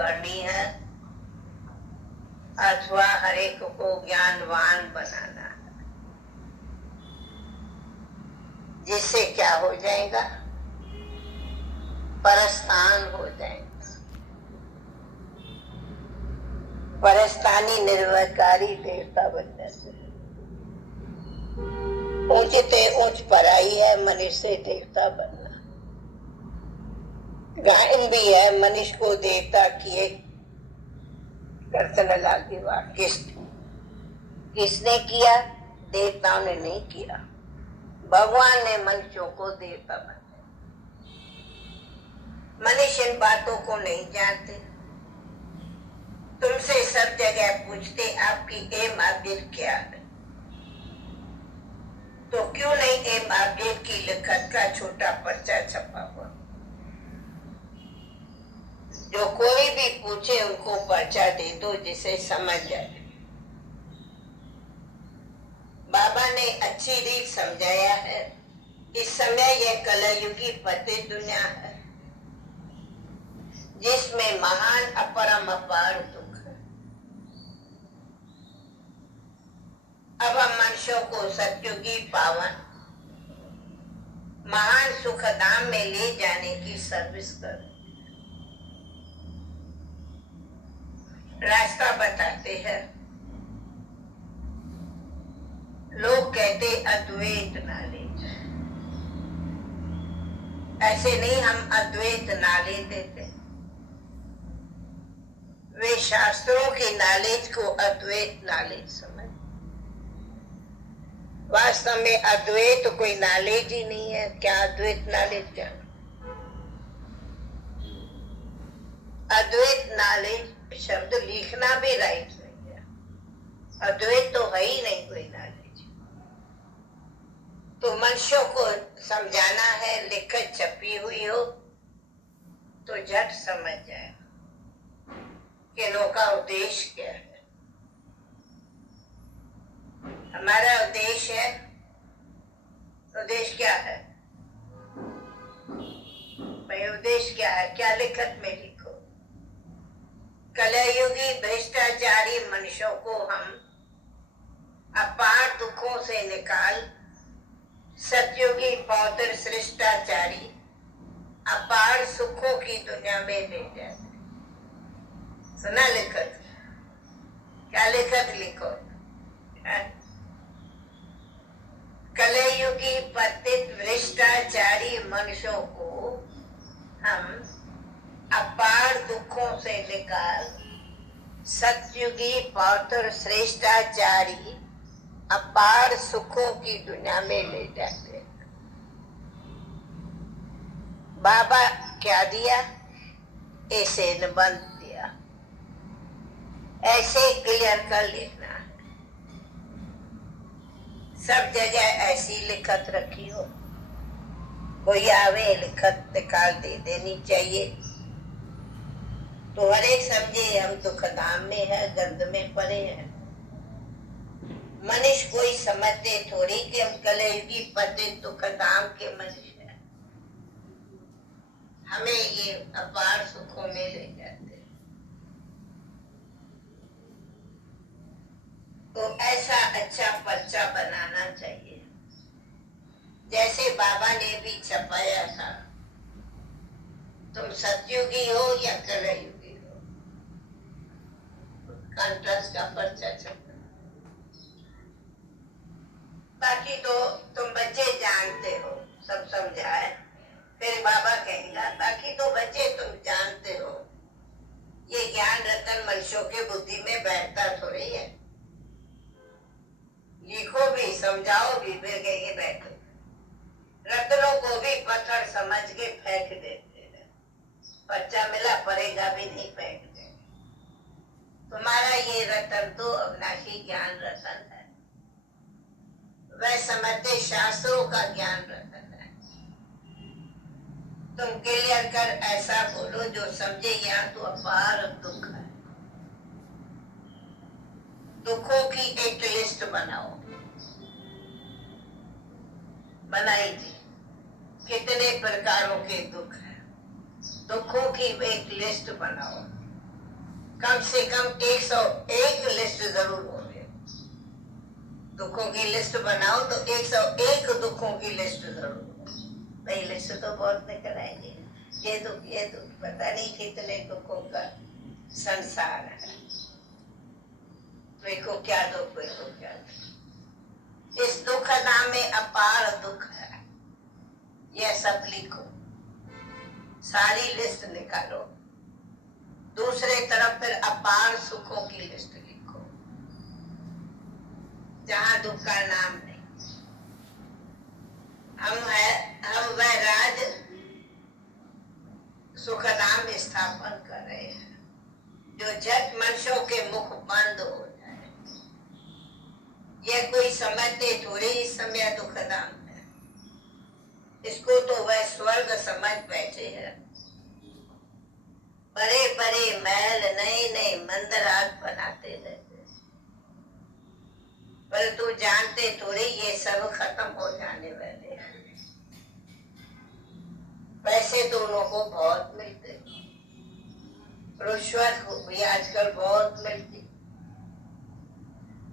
करनी है अथवा हर एक को ज्ञानवान बनाना है, जिससे क्या हो जाएगा, परस्थान हो जाएगा। परस्थानी निर्विकारी देवता बन जाते हैं। ऊंचते ऊंच पराई है मनुष्य देवता बनना। गायन भी है मनुष्य को देवता किए करतन लागी बात। किसने किया? देवताओं ने नहीं किया, भगवान ने मनुष्यों को देवता बनाया। मनुष्य इन बातों को नहीं जानते। तुमसे सब जगह पूछते आपकी एम आबिद क्या है, तो क्यों नहीं एम आबिद की लिखत का छोटा पर्चा छपा हुआ? जो कोई भी पूछे उनको पर्चा दे दो जिसे समझ जाए। बाबा ने अच्छी रीत समझाया है। इस समय यह कलयुगी पतित दुनिया है, जिसमें महान अपरम अपार दुख है। अब हम मनुष्यों को सत्युगी पावन महान सुख धाम में ले जाने की सर्विस कर रास्ता बताते हैं। लोग कहते अद्वैत नॉलेज, ऐसे नहीं, हम अद्वैत नॉलेज देते। वे शास्त्रों की नॉलेज को अद्वैत नॉलेज समझ। वास्तव में अद्वैत तो कोई नॉलेज ही नहीं है। क्या अद्वैत नॉलेज? क्या अद्वैत नॉलेज शब्द लिखना भी राइट नहीं है। अद्वैत तो है ही नहीं कोई नॉलेज। तो मनुष्यों को समझाना है, लिखत छपी हुई हो तो झट समझ जाए कि लोगों का उद्देश्य क्या है। हमारा उद्देश्य है, उद्देश्य क्या है भाई? उद्देश्य क्या है? क्या लिखत में लिखो? कलयुगी भ्रष्टाचारी मनुष्यों को हम अपार दुखों से निकाल सतयुगी पौत्र सृष्टाचारी अपार सुखों की दुनिया में ले जाते। सुना लिखत? क्या लिखत लिखो? कलयुगी पतित भ्रष्टाचारी मनुष्यों को हम अपार दुखों से निकाल सतयुगी पौत्र श्रेष्ठाचारी अपार सुखों की दुनिया में ले जाते। बाबा क्या दिया? ऐसे निबंध दिया, ऐसे क्लियर कर लिखना है। सब जगह ऐसी लिखत रखी हो, कोई आवे लिखत निकाल दे देनी चाहिए तो हर एक समझे हम तो खदाम में है, गर्द में पड़े हैं। मनुष्य कोई समझते थोड़ी कि हम कलयुगी पतित दुख धाम के मनुष्य हैं। हमें ये अपार सुखों में ले जाते। तो ऐसा अच्छा पर्चा बनाना चाहिए, जैसे बाबा ने भी छपाया था। तुम सतयुगी हो या कलयुगी हो, कंट्रास्ट का पर्चा छपा। बाकी तो तुम बच्चे जानते हो, सब समझाए। फिर बाबा कहेगा बाकी तो बच्चे तुम जानते हो, ये ज्ञान रतन मनुष्यों के बुद्धि में बैठता थोड़ी है। लिखो भी, समझाओ भी, फिर कहेंगे बैठो। रत्नों को भी पत्थर समझ के फेंक देते हैं। बच्चा मिला पड़ेगा भी नहीं, फेंक देंगे। तुम्हारा ये रतन तो अविनाशी ज्ञान रतन है। वह समझते शास्त्रों का ज्ञान रतन है। तुम क्लियर कर ऐसा बोलो जो समझे यहाँ तो अपार दुख है। दुखों की एक लिस्ट बनाओ। बनाई थी कितने प्रकारों के दुख हैं, दुखों की एक लिस्ट बनाओ। कम से कम 101 लिस्ट जरूर होंगे। दुखों की लिस्ट बनाओ तो 101 दुखों की लिस्ट जरूर। भाई लिस्ट तो बहुत निकल आएगी, ये दुख पता नहीं कितने दुखों का संसार है। देखो क्या दुख, देखो क्या दुख। इस दुख नाम में अपार दुख है, यह सब लिखो, सारी लिस्ट निकालो। दूसरे तरफ फिर अपार सुखों की लिस्ट लिखो, जहां दुख का नाम नहीं। हम वह राज सुख नाम स्थापन कर रहे हैं, जो झट मनुष्यों के मुख बंद हो जाए। यह कोई समझते थोड़े इस समय दुख नाम है, इसको तो वह स्वर्ग समझ बैठे हैं। बड़े बड़े महल नए नए मंदिर बनाते रहते, पर तू जानते थोड़े ये सब खत्म हो जाने वाले हैं। पैसे दोनों को बहुत मिलते, रुश्वत भी आजकल बहुत मिलती।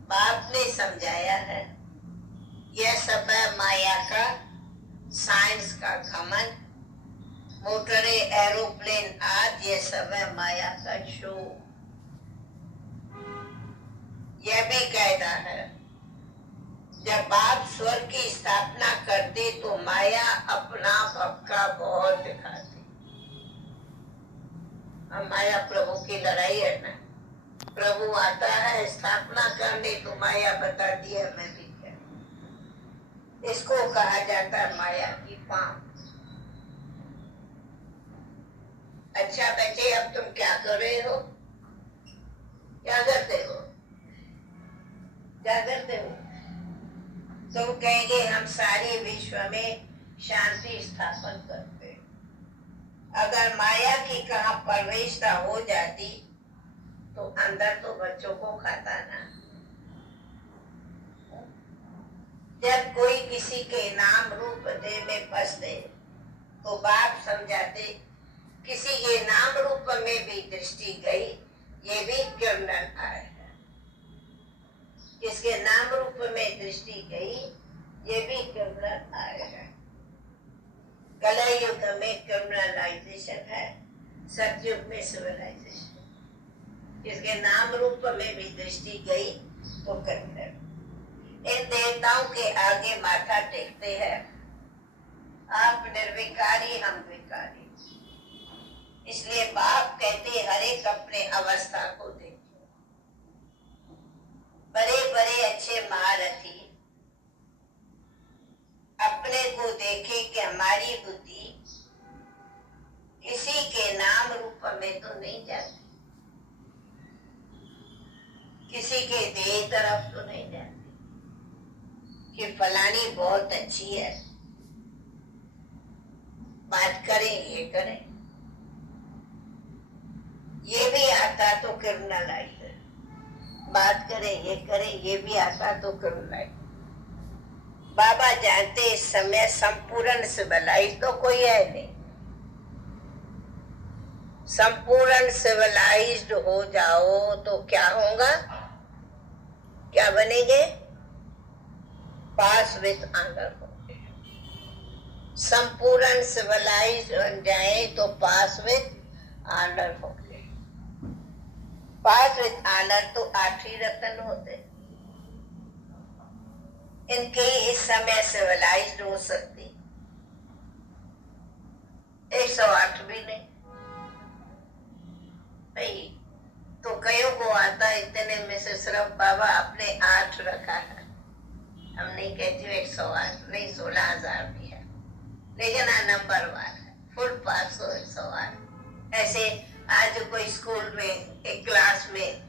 बाप ने समझाया है, यह सब है माया का, साइंस का घमंड। मोटरे एरोप्लेन आज ये सब है माया का शो। यह भी कायदा है, जब बाप स्वर्ग की स्थापना करते तो माया अपना भक्का बहुत दिखाती। अब माया प्रभु की लड़ाई है ना, प्रभु आता है स्थापना करने तो माया बताती है मैं भी क्या। इसको कहा जाता है माया की पांव। अच्छा बच्चे, अब तुम क्या कर रहे हो, क्या करते हो, क्या करते हो? तुम कहेंगे हम सारे विश्व में शांति स्थापन करते। अगर माया की कहाँ प्रवेशता हो जाती तो अंदर तो बच्चों को खाता ना। जब कोई किसी के नाम रूप देह में फंसते तो बाप समझाते, किसी के नाम रूप में भी दृष्टि गई, ये भी क्रिमिनल है। किसके नाम रूप में दृष्टि गई, ये भी क्रिमिनल है। कलयुग में क्रिमिनलाइजेशन है, सतयुग में सिविलाइजेशन। किसके नाम रूप में भी दृष्टि गई तो क्रिमिनल। इन देवताओं के आगे माथा टेकते हैं, आप निर्विकारी हम विकारी। इसलिए बाप कहते हर एक अपने अवस्था को देखो। बड़े बड़े अच्छे महारथी अपने को देखे कि हमारी बुद्धि किसी के नाम रूप में तो नहीं जाती, किसी के देह तरफ तो नहीं जाती कि फलानी बहुत अच्छी है, बात करें ये करें। ये भी आता तो क्रिमिनलाइज, बात करें ये करें, ये भी आता तो क्रिमिनलाइज। बाबा जानते इस समय संपूर्ण सिविलाइज तो कोई है नहीं। संपूर्ण सिविलाइज्ड हो जाओ तो क्या होगा, क्या बनेंगे, पास विद ऑनर होंगे। संपूर्ण सिविलाइज्ड बन जाए तो पास विद ऑनर होंगे। पास विद ऑनर तो 8 ही रत्न होते, इनके इस समय सिविलाइज्ड हो सकती, 108 भी नहीं। भाई तो कईयों को आता इतने में से सिर्फ बाबा आपने 8 रखा है। हम नहीं कहती 108 नहीं, 16,000 भी है, लेकिन नंबर 1 है, फुल पास हो 108। ऐसे आज कोई स्कूल में एक क्लास में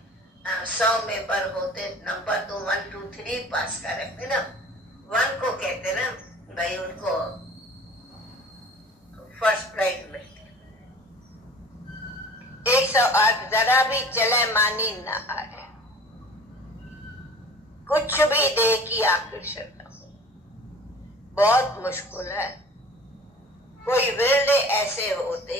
100 मेंबर होते, नंबर तो 1 2 3 पास कर रखते ना, 1 को कहते ना भाई, उनको फर्स्ट प्राइज मिलती। 108 जरा भी चले मानी ना आए, कुछ भी दे की आकर्षण न हो, बहुत मुश्किल है। कोई विरले ऐसे होते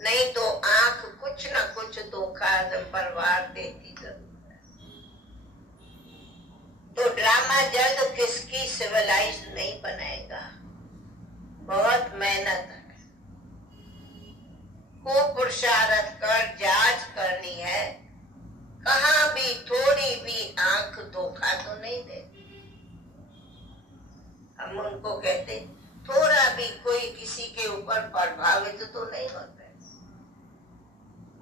नहीं तो आंख कुछ न कुछ धोखा परवार देती जरूर है। तो ड्रामा जल्द किसकी सिविलाइज नहीं बनाएगा, बहुत मेहनत है, खूब पुरुषार्थ कर जांच करनी है, कहाँ भी थोड़ी भी आंख धोखा तो नहीं देती। हम उनको कहते थोड़ा भी कोई किसी के ऊपर प्रभावित तो नहीं होता,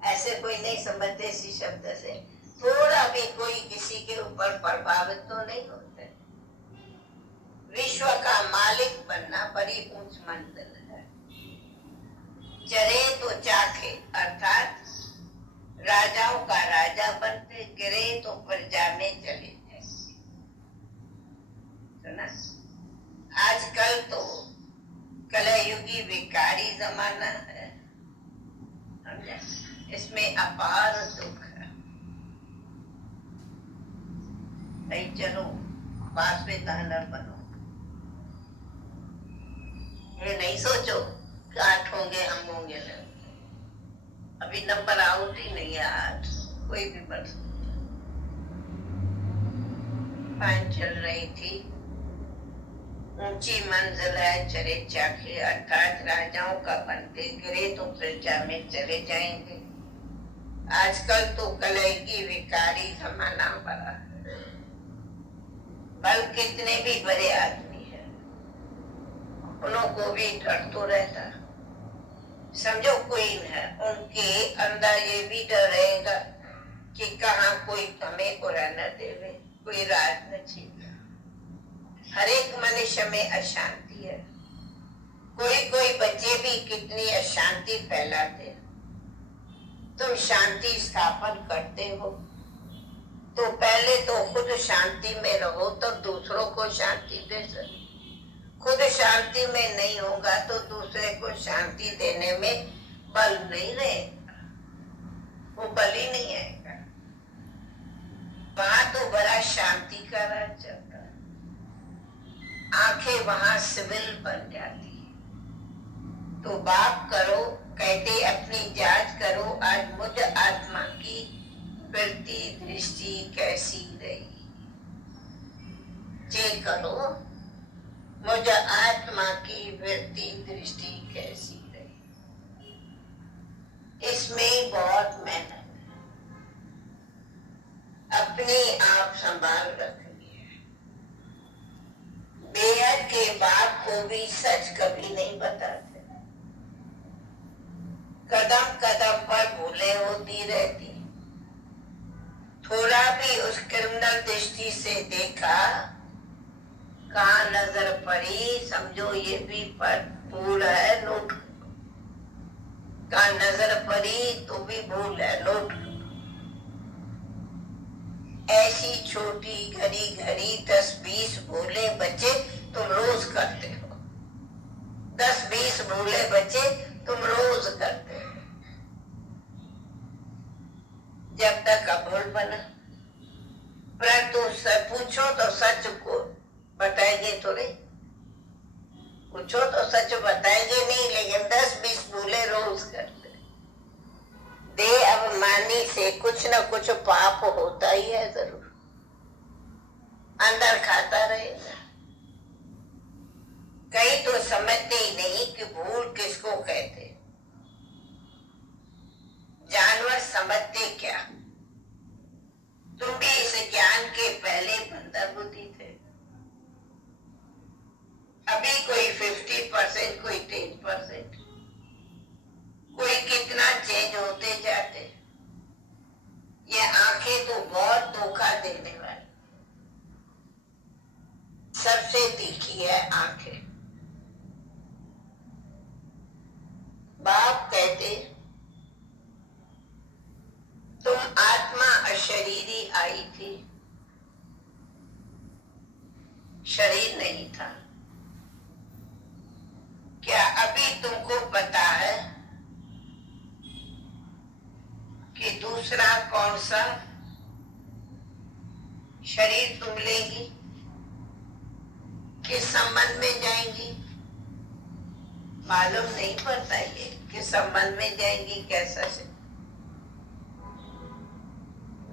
ऐसे कोई नहीं समझते इसी शब्द से, थोड़ा भी कोई किसी के ऊपर प्रभावित तो नहीं होते। विश्व का मालिक बनना बड़ी ऊंच मंजिल है। चरे तो चाखे अर्थात राजाओं का राजा बनते, गिरे तो प्रजा में चले जाए। सुना, आजकल तो कलयुगी विकारी जमाना है, इसमें अपार दुख है। भाई चलो पास में दानव बनो, ये नहीं सोचो कि 8 होंगे हम होंगे नहीं। अभी नंबर आउट ही नहीं है 8, कोई भी बन सकता। फाइन चल रही थी, ऊंची मंजिल है चरे चाखे अर्थात राजाओं का बनते, गिरे तो प्रजा में चले जाएंगे। आजकल तो कलयुगी विकारी जमाना बड़ा है, बल कितने भी बड़े आदमी है उन्हों को भी डर तो रहता। समझो क्वीन है, उनके अंदर ये भी डर रहेगा कि कहाँ कोई हमें बुरा न देवे, कोई राज न छीने। हर एक मनुष्य में अशांति है, कोई बच्चे भी कितनी अशांति फैलाते। तुम शांति स्थापन करते हो तो पहले तो खुद शांति में रहो तो दूसरों को शांति दे सको। खुद शांति में नहीं होगा तो दूसरे को शांति देने में बल नहीं रहेगा, वो बल ही नहीं आएगा। वहां तो बड़ा शांति का राज चलता है, आंखें वहां सिविल बन जाती है। तो बाप करो, कहते अपनी जांच करो, आज मुझ आत्मा की वृत्ति दृष्टि कैसी रही। चेक करो मुझ आत्मा की वृत्ति दृष्टि कैसी रही। इसमें बहुत मेहनत है, अपने आप संभाल रखनी है। बेहद के बाप को भी सच कभी नहीं बताते, कदम कदम पर भूले होती रहती। थोड़ा भी उस क्रिमिनल दृष्टि से देखा, कहाँ नजर पड़ी समझो ये भी पर भूल है, नोट। कहाँ नजर पड़ी तो भी भूल है, नोट। ऐसी छोटी घड़ी घड़ी 10-20 भूले बच्चे तुम रोज करते हो, 10-20 भूले बच्चे तुम रोज करते हो। जब तक अभूल बना, परंतु पूछो तो सच को बताएंगे थोड़े, पूछो तो सच बताएंगे नहीं, लेकिन 10-20 भूले रोज करते। दे अभिमानी से कुछ न कुछ पाप होता ही है जरूर, अंदर खाता रहेगा। कई तो समझते ही नहीं कि भूल किसको कहते। जानवर समझते क्या, तुम भी इस ज्ञान के पहले बंदर बुद्धि थे। अभी कोई 50%, कोई 10%, कोई कितना चेंज होते जाते। ये आंखें तो बहुत धोखा देने वाली, सबसे तीखी है आंखें। बाप कहते तुम आत्मा अशरीरी आई थी, शरीर नहीं था। क्या अभी तुमको पता है कि दूसरा कौन सा शरीर तुम लेगी, किस संबंध में जाएंगी? मालूम नहीं पड़ता ये कि संबंध में जाएंगी कैसा से।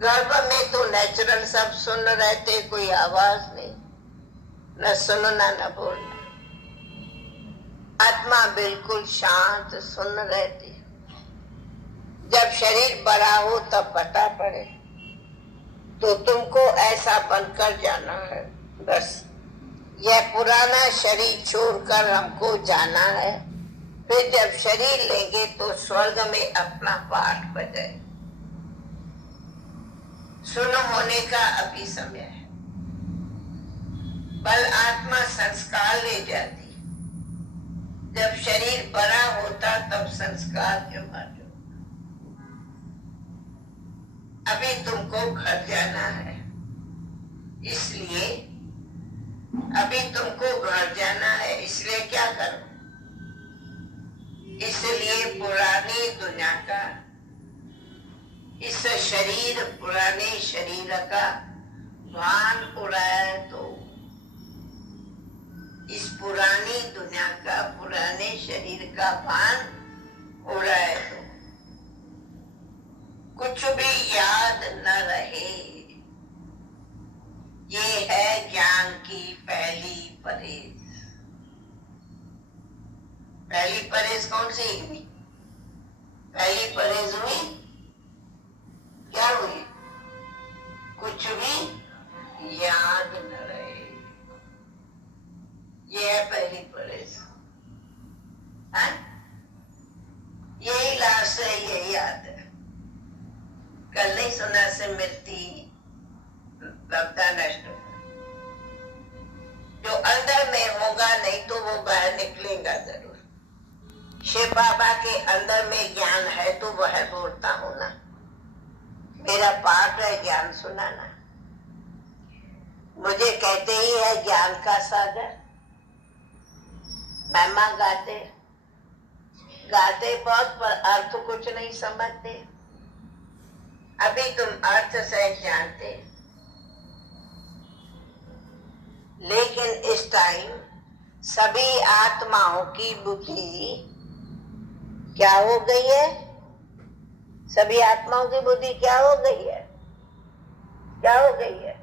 गर्भ में तो नेचुरल सब सुन रहे थे, कोई आवाज नहीं, न सुनना न बोलना। आत्मा बिल्कुल शांत सुन रहे थे। जब शरीर बड़ा हो तब पता पड़े, तो तुमको ऐसा बनकर जाना है। बस यह पुराना शरीर छोड़कर हमको जाना है। फिर जब शरीर लेंगे तो स्वर्ग में अपना पाठ बजाए। सुनो होने का अभी समय है। बल आत्मा संस्कार ले जाती। जब शरीर बड़ा होता तब संस्कार जमा जो। अभी तुमको घर जाना है, इसलिए अभी तुमको घर जाना है, इसलिए क्या करो? इसलिए पुरानी दुनिया का, इस शरीर पुराने शरीर का भान उड़ाए तो, इस पुरानी दुनिया का पुराने शरीर का भान उड़ाए तो कुछ भी याद न रहे। ये है ज्ञान की पहली परहेज। पहली परहेज कौन सी हुई? पहली परहेज हुई, क्या हुई? कुछ भी याद न रहे। ये है पहली परहेज। यही लास्ट है, यही याद है। कल नहीं सुना स्मृति लब्धा नष्ट। जो अंदर में होगा नहीं तो वो बाहर निकलेगा जरूर। शिव बाबा के अंदर में ज्ञान है तो वह बोलता हूं ना, मेरा पाठ है ज्ञान सुनाना। मुझे कहते ही है ज्ञान का सागर। महिमा गाते गाते बहुत, पर अर्थ कुछ नहीं समझते। अभी तुम अर्थ से जानते, लेकिन इस टाइम सभी आत्माओं की बुद्धि क्या हो गई है? सभी आत्माओं की बुद्धि क्या हो गई है? क्या हो गई है?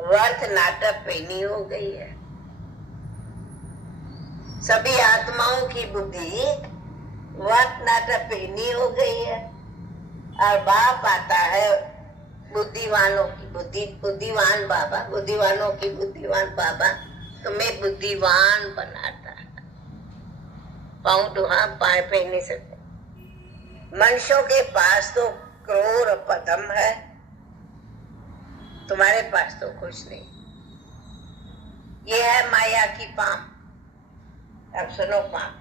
व्यर्थ नाटक पेनी हो गई है। सभी आत्माओं की बुद्धि व्यर्थ नाटक पेनी हो गई है। और बाप आता है बुद्धिवानों की बुद्धि, बुद्धिवान बाबा, बुद्धिवानों की बुद्धिवान बाबा तुम्हें बुद्धिवान बनाता है। पाँव दुहा पाए पे नहीं सकते। मनुष्यों के पास तो करोड़ पदम है, तुम्हारे पास तो कुछ नहीं। ये है माया की पाम। अब सुनो पाम।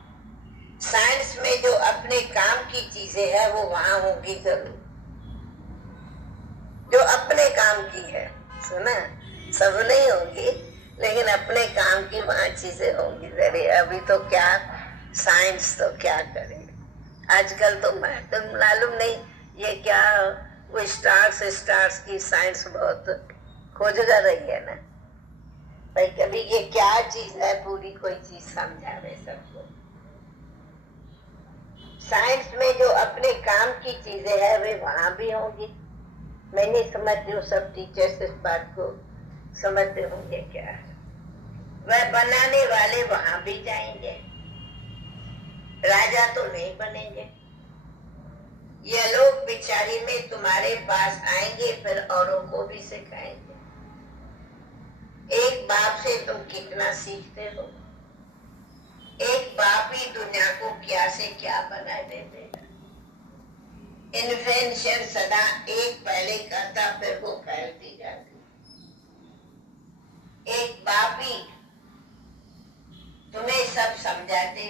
साइंस में जो अपने काम की चीजें है वो वहां होगी जरूर, जो अपने काम की है। सुना, सब नहीं होगी, लेकिन अपने काम की वहां चीजें होंगी जरूर। अभी तो क्या साइंस तो क्या करे आजकल, तो मालूम नहीं ये क्या, वो स्टार्स की साइंस बहुत खोज कर रही है ना भाई। कभी ये क्या चीज है, पूरी कोई चीज समझावे सबको। साइंस में जो अपने काम की चीजें है वे वहां भी होंगी। मैं नहीं समझती हूँ, सब टीचर्स इस बात को समझते होंगे क्या है। वह बनाने वाले वहां भी जाएंगे, राजा तो नहीं बनेंगे। ये लोग बिचारी में तुम्हारे पास आएंगे, फिर औरों को भी सिखाएंगे। एक बाप से तुम कितना सीखते हो। एक बाप ही दुनिया को क्या से क्या बना देते। इन्वेंशन सदा एक पहले करता, फिर वो फैलती जाती। एक बाप ही तुम्हें सब समझाते।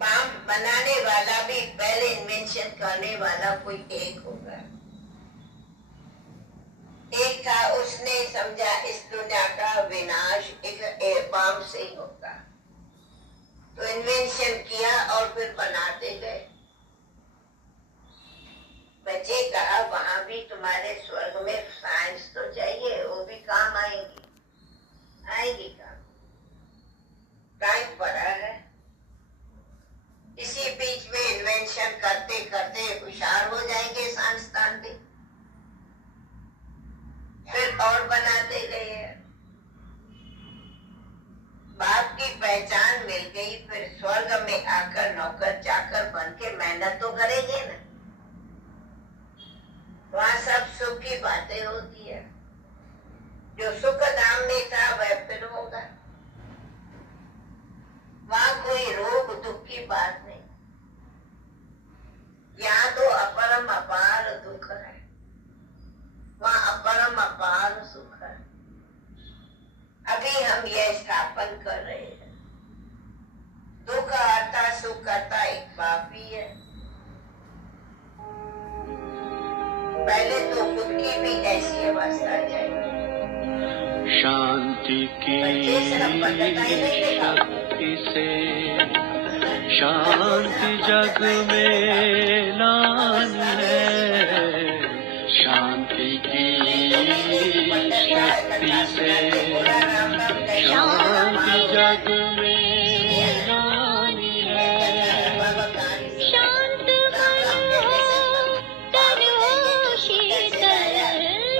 बाप बनाने वाला भी पहले इन्वेंशन करने वाला कोई एक होगा। एक था, उसने समझा इस दुनिया का विनाश एक बाप से ही होगा, तो इन्वेंशन किया और फिर बनाते गए। बच्चे कहा वहां भी तुम्हारे स्वर्ग में साइंस तो चाहिए, वो भी काम आएगी, आएगी काम। टाइम पड़ा है। की पहचान मिल गई, फिर स्वर्ग में आकर नौकर चाकर बन के मेहनत तो करेंगे ना। वहां सब सुख की बातें होती है। जो सुख धाम में था वह फिर होगा। वहां कोई रोग दुख की बात नहीं। यहाँ तो अपरम अपार दुख है, वहां अपरम अपार सुख है। अभी हम यह स्थापन कर रहे हैं। दुख आता सुख आता एक बाप ही है। पहले तो खुद की भी ऐसी अवस्था जाएगी। शांति की शक्ति से शांति जग में लानी है। शांति की शक्ति से शांति जग में लानी है। शांत मन हो तन हो शीतल,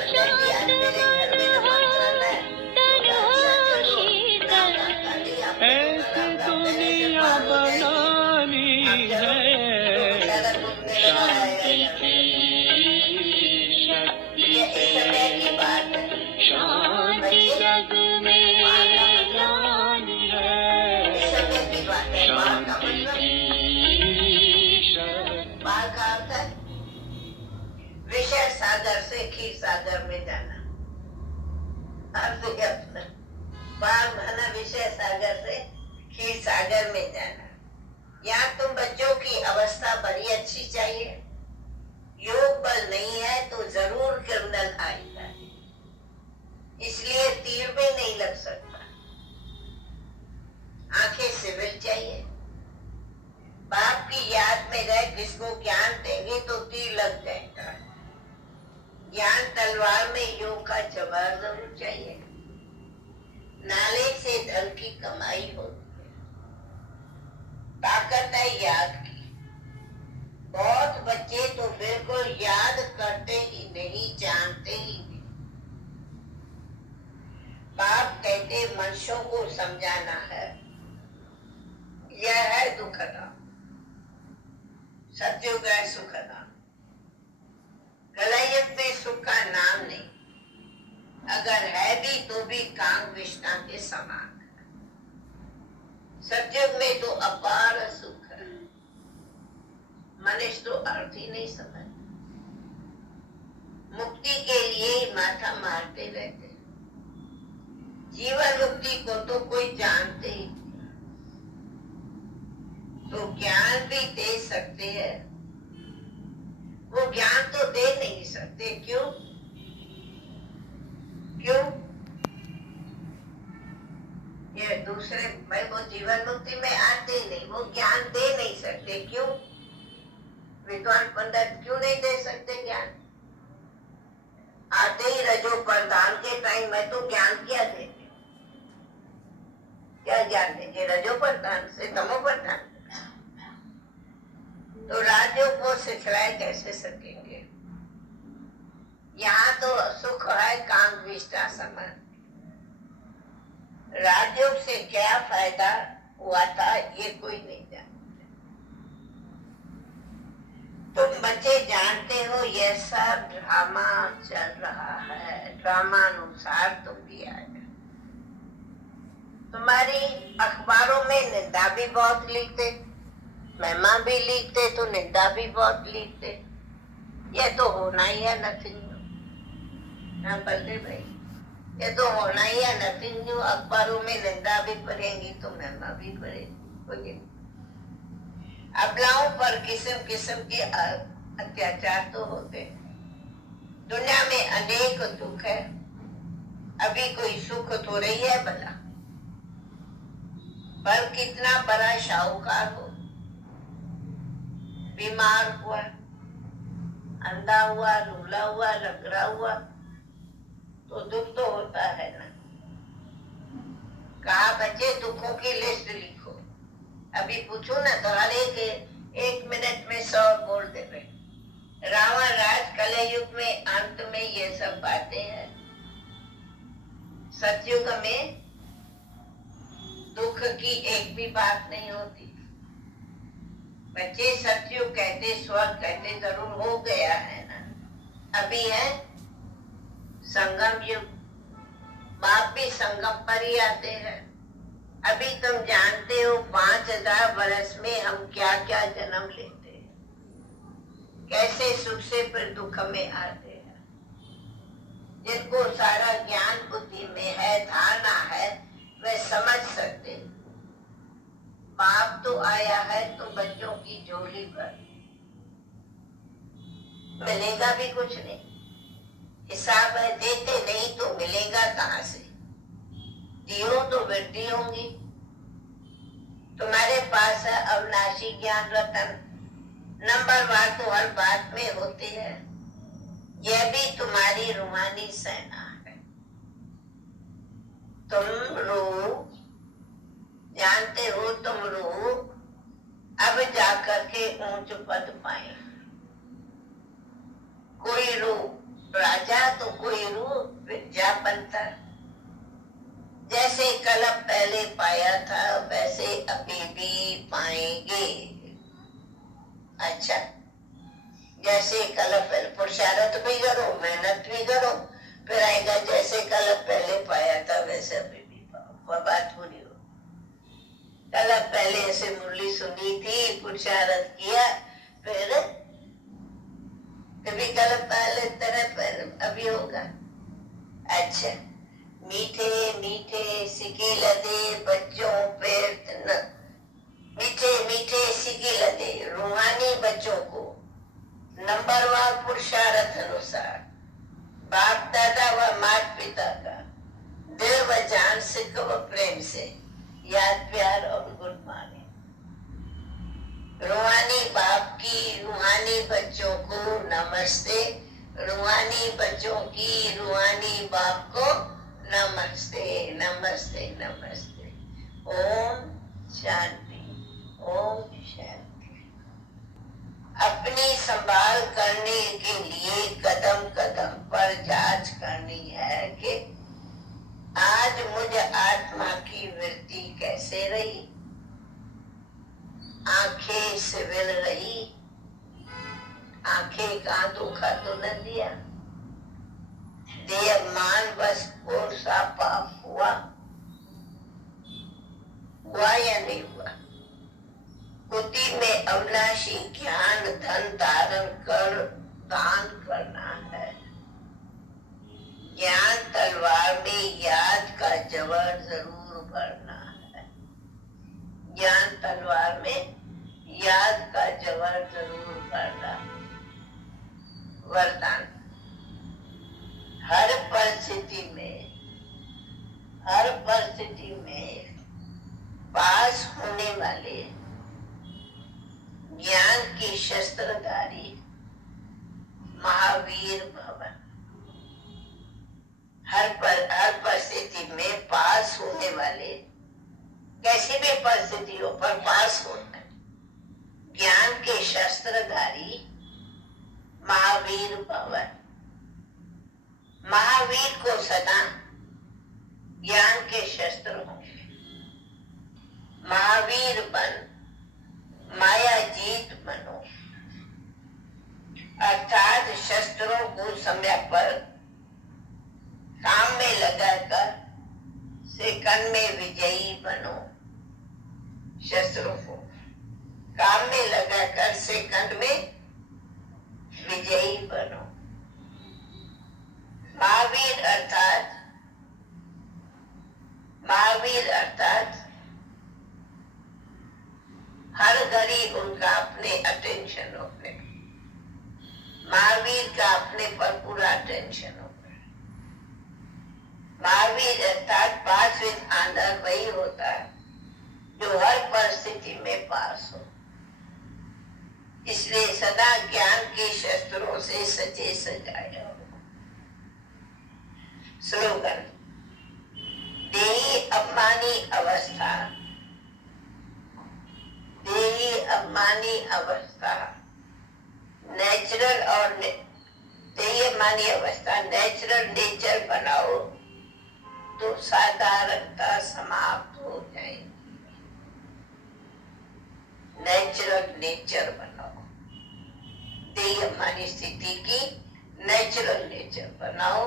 शांत मन हो तन हो शीतल। ऐसी दुनिया बनानी है। शांति की शक्ति से शांति जग में लानी है। शांति की शक्ति। बाल का अर्थ है विषय सागर से क्षीर सागर में जाना। अर्थ बाल माना विषय सागर से क्षीर सागर में जाना। यहाँ तुम बच्चों की अवस्था बड़ी अच्छी चाहिए। योग बल नहीं है तो जरूर क्रिमिनल आएगा, इसलिए तीर भी नहीं लग सकता। आंखें सिविल चाहिए। बाप की याद में रह किसको ज्ञान देंगे तो तीर लग जाएगा। ज्ञान तलवार में योग का जवाब जरूर चाहिए। नाले से धन की कमाई होती है। ताकत है याद की। बहुत बच्चे तो बिल्कुल याद करते ही नहीं, जानते ही नहीं। बाप कहते मनुष्यों को समझाना है। यह है दुखदा, सत्युग है सुखदा। कलयुग में सुख का नाम नहीं, अगर है भी तो भी कांग विष्णा के समान। सत्युग में तो अपार सुख है। मनुष्य तो अर्थ ही नहीं समझ। मुक्ति के लिए ही माथा मारते रहते। जीवन मुक्ति को तो कोई जानते ही नहीं। तो ज्ञान भी दे सकते हैं, वो ज्ञान तो दे नहीं सकते। क्यों? क्यों? ये दूसरे भाई वो जीवन मुक्ति में आते ही नहीं, वो ज्ञान दे नहीं सकते। क्यों? विद्वान पंडित क्यों नहीं दे सकते ज्ञान? आते ही रजो प्रधान के टाइम में तो ज्ञान क्या देंगे? क्या ज्ञान देंगे? रजो प्रधान से तमो प्रधान, तो राजयोग को सिखलाए कैसे सकेंगे? यहाँ तो सुख है कांग विष्टा समान। राजयोग से क्या फायदा हुआ था ये कोई नहीं जानता। तुम बच्चे जानते हो ये सब ड्रामा चल रहा है। ड्रामा अनुसार तुम भी आए। तुम्हारी अखबारों में निंदा भी बहुत लिखते, महिमा भी लिखते, तो निंदा भी बहुत लिखते। ये तो होना ही है, नथिंग न्यू। हाँ बलदेव भाई, ये तो होना ही है, नथिंग न्यू। अखबारों में निंदा भी पढ़ेंगी तो महिमा भी पढ़ेगी। अबलाओं पर किस्म किस्म के अत्याचार तो होते। दुनिया में अनेक दुख है, अभी कोई सुख तो रही है भला? पर कितना बड़ा शाहूकार हो, बीमार हुआ, अंधा हुआ, लूला हुआ, लंगड़ा हुआ, तो दुख तो होता है ना। कहा बच्चे दुखों की लिस्ट लिखो। अभी पूछो ना तो हर एक मिनट में 100 बोल देवे। रावण राज कलयुग में अंत में ये सब बातें हैं। सतयुग में दुख की एक भी बात नहीं होती। बच्चे सतयुग कहते, स्वर्ग कहते, जरूर हो गया है ना। अभी है संगम युग, बाप भी संगम पर ही आते हैं। अभी तुम जानते हो 5000 वर्ष में हम क्या क्या जन्म लेते हैं, कैसे सुख से फिर दुख में आते हैं। जिनको सारा ज्ञान बुद्धि में है, धारणा है, वे समझ सकते। बाप तो आया है तो बच्चों की झोली पर मिलेगा भी कुछ नहीं। हिसाब है, देते नहीं तो मिलेगा कहाँ से? दियो तो वृद्धि होंगी। तुम्हारे पास है अविनाशी ज्ञान रतन, नंबरवार तो हर बात में होते हैं। यह भी तुम्हारी रूहानी सेना है। तुम रूह जानते हो, तुम रूह अब जाकर के ऊंच पद पाए। कोई रूह राजा तो कोई रूह विद्यापंता। जैसे कल पहले पाया था वैसे अभी भी पाएंगे। अच्छा, जैसे कल पहले पुरुषार्थ भी करो, मेहनत भी करो, फिर आएगा जैसे कल पहले पाया था वैसे अभी भी पाओ। वह बात पूरी हो। कल पहले ऐसे मुरली सुनी थी, पुरुषार्थ किया, फिर कभी कल पहले तरह अभी होगा। अच्छा, मीठे मीठे सिके लदे बच्चों पे मीठे मीठे सिके लदे रूहानी बच्चों को नंबरवार पुरुषार्थ अनुसार बाप दादा व माता पिता का दिल व जान से व प्रेम से याद प्यार और गुड माने। रूहानी बाप की रूहानी बच्चों को नमस्ते, रूहानी बच्चों की रूहानी बाप को नमस्ते नमस्ते नमस्ते। ओम शांति, ओम शांति। अपनी संभाल करने के लिए कदम कदम पर जांच करनी है कि आज मुझ आत्मा की वृत्ति कैसे रही। आंखें सिविल रही, आंखें का धोखा तो न दिया। देह मान बस और सा पाप हुआ या नहीं हुआ। बुद्धि में अविनाशी ज्ञान धन धारण कर दान करना है। ज्ञान तलवार में याद का जवर जरूर भरना है। ज्ञान तलवार में याद का जवर जरूर भरना। वरदान, हर परिस्थिति में पास होने वाले ज्ञान की शस्त्रधारी महावीर भव। हर परिस्थिति में पास होने वाले, कैसी भी परिस्थिति हो पर पास होना, ज्ञान के शस्त्रधारी महावीर भव। महावीर को सदा ज्ञान के शस्त्र होंगे। महावीर बन माया जीत बनो, अर्थात शस्त्रों को समय पर काम में लगाकर सेकंड में विजयी बनो। शस्त्रों को काम में लगाकर सेकंड में विजयी बनो। महावीर अर्थात हर घड़ी उनका अपने अटेंशन होते। महावीर का अपने पर पूरा अटेंशन होता है। महावीर अर्थात पास विद आनर वही होता है जो हर परिस्थिति में पास हो। इसलिए सदा ज्ञान के शस्त्रों से सजे सजाया हो। स्लोगन, देही अभिमानी अवस्था, देही अभिमानी अवस्था नेचुरल और देही अभिमानी अवस्था नेचुरल नेचर बनाओ तो साधारणता समाप्त हो जाए। जाएंगी। नेचुरल नेचर बनाओ, देह मानी स्थिति की नेचुरल नेचर बनाओ।